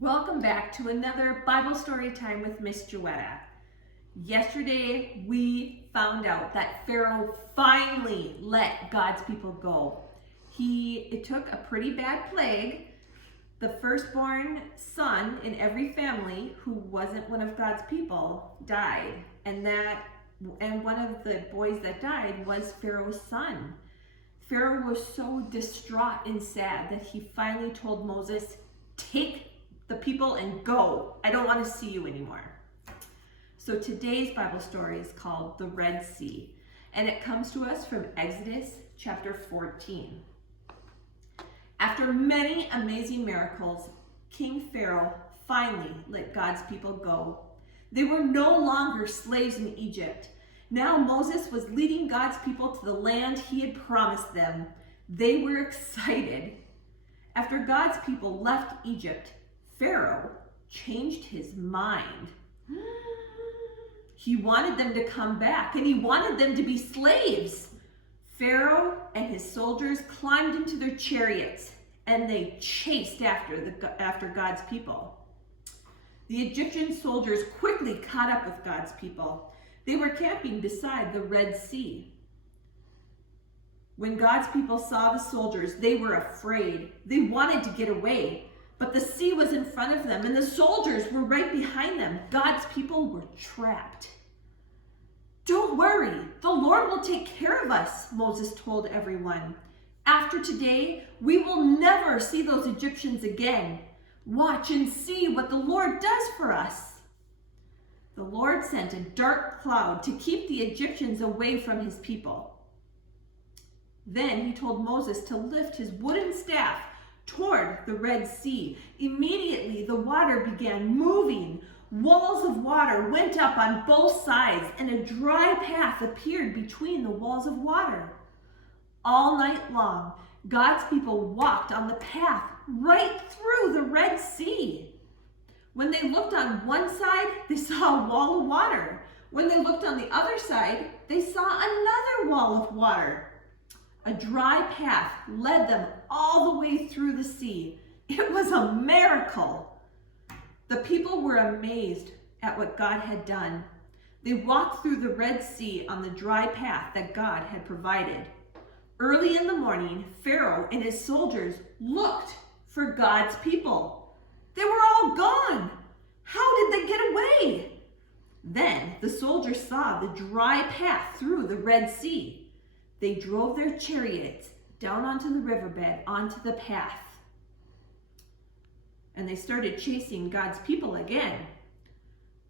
Welcome back to another Bible story time with Miss Joetta. Yesterday we found out that Pharaoh finally let God's people go. It took a pretty bad plague. The firstborn son in every family who wasn't one of God's people died, and one of the boys that died was Pharaoh's son. Pharaoh was so distraught and sad that he finally told Moses, "Take the people and go. I don't want to see you anymore." So today's Bible story is called the Red Sea, and it comes to us from Exodus chapter 14. After many amazing miracles, King Pharaoh finally let God's people go. They were no longer slaves in Egypt. Now Moses was leading God's people to the land he had promised them. They were excited. After God's people left Egypt, Pharaoh changed his mind. He wanted them to come back, and he wanted them to be slaves. Pharaoh and his soldiers climbed into their chariots, and they chased after God's people. The Egyptian soldiers quickly caught up with God's people. They were camping beside the Red Sea. When God's people saw the soldiers, they were afraid. They wanted to get away. But the sea was in front of them, and the soldiers were right behind them. God's people were trapped. "Don't worry, the Lord will take care of us," Moses told everyone. "After today, we will never see those Egyptians again. Watch and see what the Lord does for us." The Lord sent a dark cloud to keep the Egyptians away from his people. Then he told Moses to lift his wooden staff toward the Red Sea. Immediately, the water began moving. Walls of water went up on both sides, and a dry path appeared between the walls of water. All night long, God's people walked on the path right through the Red Sea. When they looked on one side, they saw a wall of water. When they looked on the other side, they saw another wall of water. A dry path led them all the way through the sea. It was a miracle. The people were amazed at what God had done. They walked through the Red Sea on the dry path that God had provided. Early in the morning, Pharaoh and his soldiers looked for God's people. They were all gone. How did they get away? Then the soldiers saw the dry path through the Red Sea. They drove their chariots down onto the riverbed, onto the path. And they started chasing God's people again.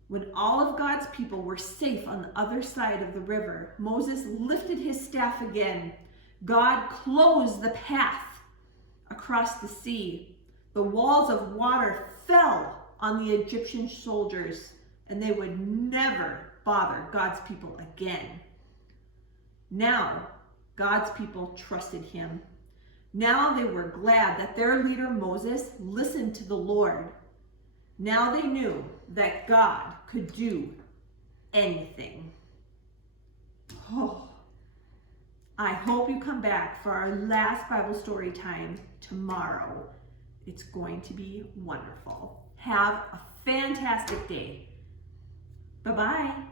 When all of God's people were safe on the other side of the river, Moses lifted his staff again. God closed the path across the sea. The walls of water fell on the Egyptian soldiers, and they would never bother God's people again. Now, God's people trusted him. Now they were glad that their leader Moses listened to the Lord. Now they knew that God could do anything. Oh, I hope you come back for our last Bible story time tomorrow. It's going to be wonderful. Have a fantastic day. Bye-bye.